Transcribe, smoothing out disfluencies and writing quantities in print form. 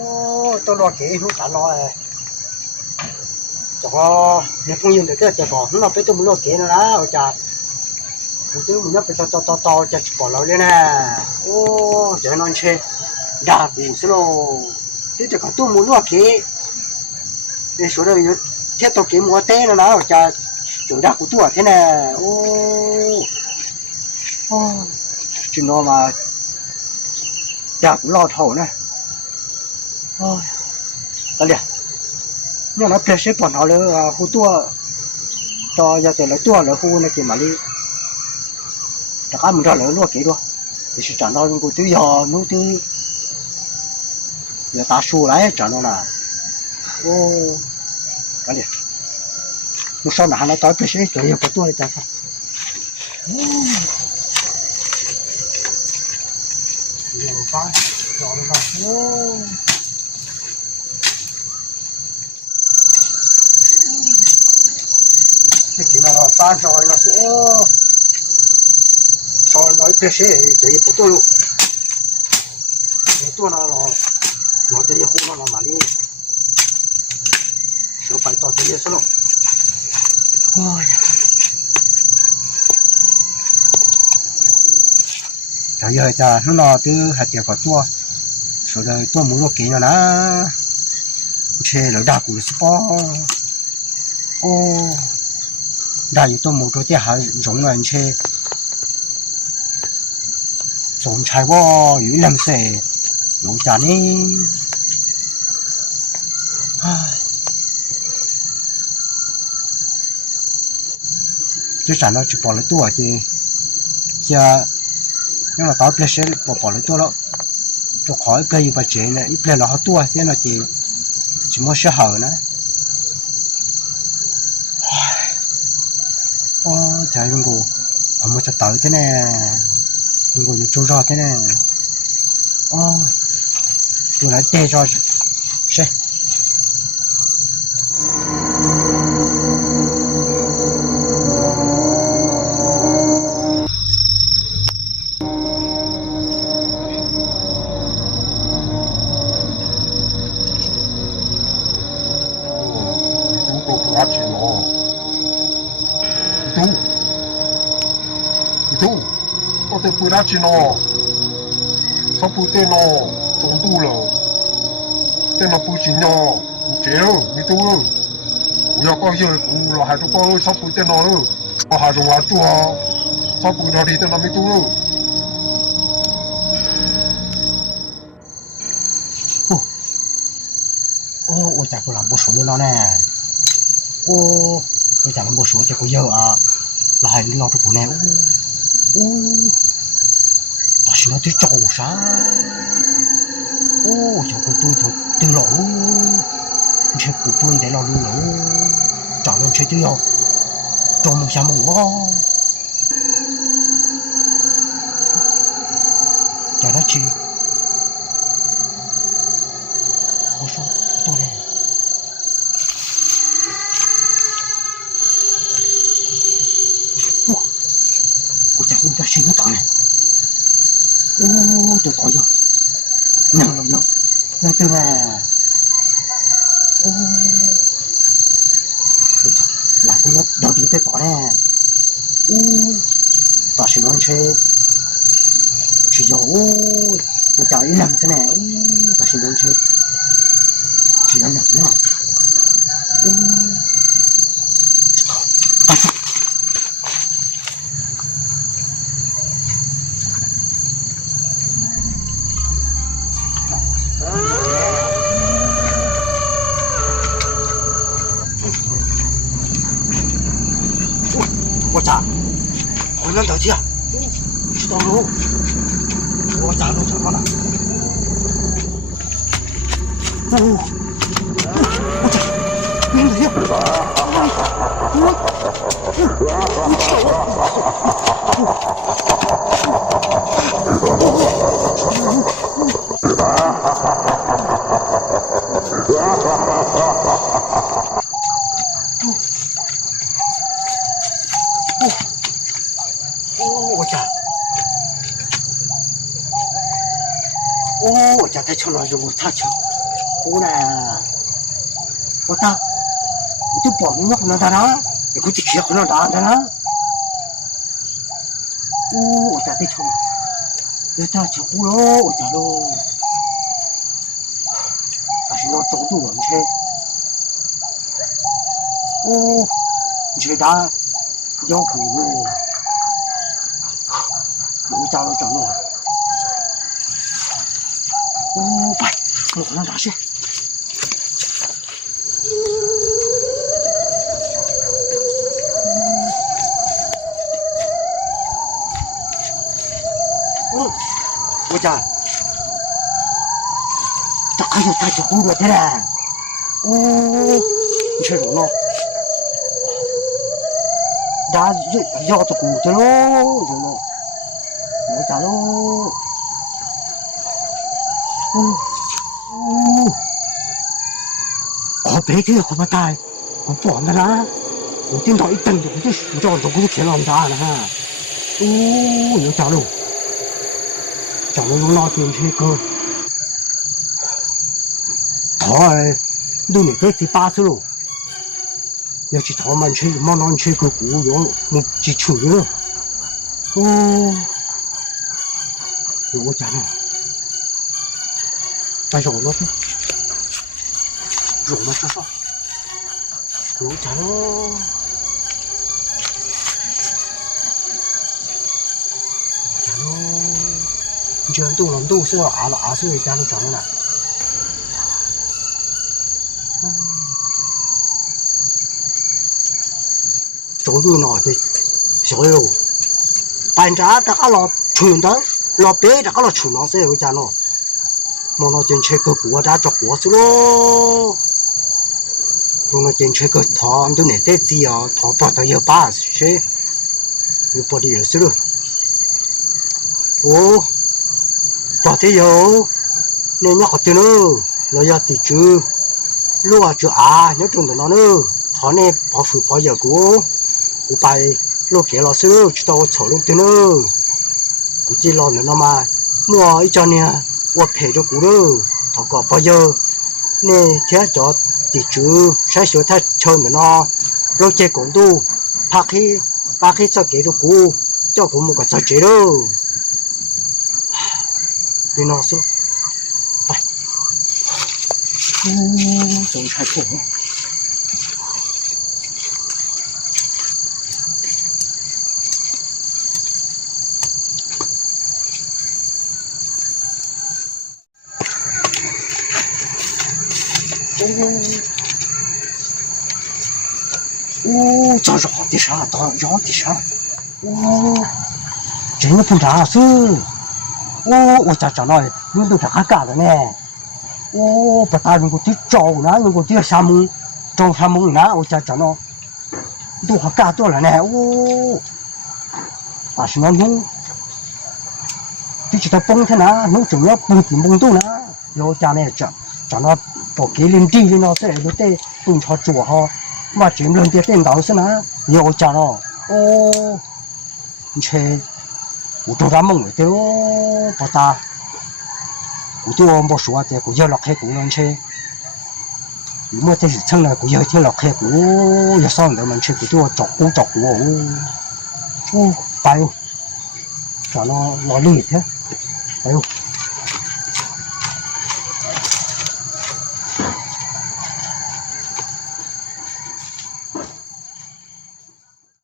ô tôi lo kế nó cả lo cho nếu không nhìn được cái chả bỏ nó phải tôi muốn lo kế nó đó chả tôi muốn nó phải to chả bỏ lâu lên nè ô chả non chơi đa củ xí lô thế chả có tôi muốn lo kế để số đây thế tôi kế mua té nó đó chả chủ đa củ tua thế nè ô chuyện đó mà đa củ lo thầu nè ôi tao liền nhưng nó phải xếp bọn họ là khu tua to giờ thì là tua là khu này thì mà đi tất cả mình ra là luôn kỹ luôn thì sẽ chọn nó cũng từ giờ nó từ giờ ta số lại chọn nó là ô tao liền một sau này nó tới phải xếp chỗ giờ có tua là chọn cái chuyện nào phá rồi nó sẽ rồi nói cái gì thì bắt tôi luôn cái tôi nó tự nhiên không nó mà đi số phải to tự nhiên số luôn ôi trời ơi cha nó từ hạt tiền của tôi số đời tôi muốn lo kỹ nó nè chơi là đa của sport ô đại yếu tôi một cái thì hay giống là chơi giống trái bò yếu làm sẻ giống chả ní chứ chả nó chỉ bỏ lấy tua thì giờ nhưng mà tao bây giờ bỏ lấy tua đó cho khỏi cây và chế này ít lên là họ tua thế là chỉ mua sữa hở nữa trời luôn cô ông mới tới thế nè luôn cô chú rõ thế nè tôi lại tê cho xe tôi đã chỉ nó sao phụ tên nó trốn tu rồi tên nó phụ chỉ nhỏ chế rồi đi tu rồi bây giờ có giờ cũng là hai đứa con rồi sao phụ tên nó rồi có hai đứa ăn chua sao phụ nó đi tên nó mới tu rồi ô chả có làm bộ số như nó nè ô chả làm bộ số cho có giờ à là hai đứa lo cho cô nè ta xin nó tới trâu sao cháu cô tôi thôi từ lỗ chơi của tôi để lo luôn lỗ chọn nó chơi tiêu cho mình sao mong bo chả đó chi ô số tôi này chả cũng ta xin nó tao này tôi tỏi rồi nặng rồi nặng từ mà là cũng nó đầu tiên tới tỏi nè ta xin nó chơi chỉ dầu tôi tỏi nặng thế này ta xin nó chơi chỉ nó nặng nữa我咋？回来聊天，知道喽？我咋弄成了？我咋？你聊我家在城那时候他去。苦呢，我打，我就保证可能打啦，你估计去可能打的啦，我家得穷，要打吃苦喽，我家喽，还是要走路人车，你去打，要苦喽，我家喽长了，拜，我可能打去。我讲，这还有大家工作的嘞，你吃肉了？那要的骨的喽，肉了，我讲喽，我白天我不带，我不玩的啦，我顶到一等就我就睡觉，就我天浪大了哈，又讲喽。讲了用那电车歌，他都你可第80了，要去他们车，马上车个雇用，我去处理了。我讲了，把肉了的，肉了多少？我讲了。全都人都是20家都长了，中度呢的小肉，班长大家老穿的，老白大家老穿了，所以家呢，莫那真吃个锅大做锅子咯，莫那真吃个汤都那得子啊，汤不到180些，又不的是了，bảo thế yo nên nhớ khó tin nữa nó giờ thì chứ lúc à chứ nhớ trong đó nữa thọ này bỏ phụ bỏ giờ của bài lúc kia nó xưa chúng ta chọn luôn tin nữa cũng chỉ lo nữa mà mua ít cho nè qua phe cho cũ đó thọ có bao giờ nè thế cho thì chứ sai sửa thay chơi nữa nó lúc chơi cũng tu ba khi cho cái đó cũ cho cũng một cái cho chế đâu đi nó xuống phải giống trái khổ这绕的啥？绕的啥？真的不扎实。我讲到人都是还干的呢，不打人家的招呢，人家的山盟，招山盟呢，我讲到都还干多了呢，但是那弄，就知道蹦起呢，弄怎么样蹦起蹦动呢，要讲呢讲到不给人地的呢，这都得动操做好，嘛全人别电脑是呢，要讲了，你去。我做啥梦的咯？不打，我都没说的，我要落开工人车，我这是成了，我要天落开工，要上人们去，我都照顾白哟，讲了老累的，哎呦。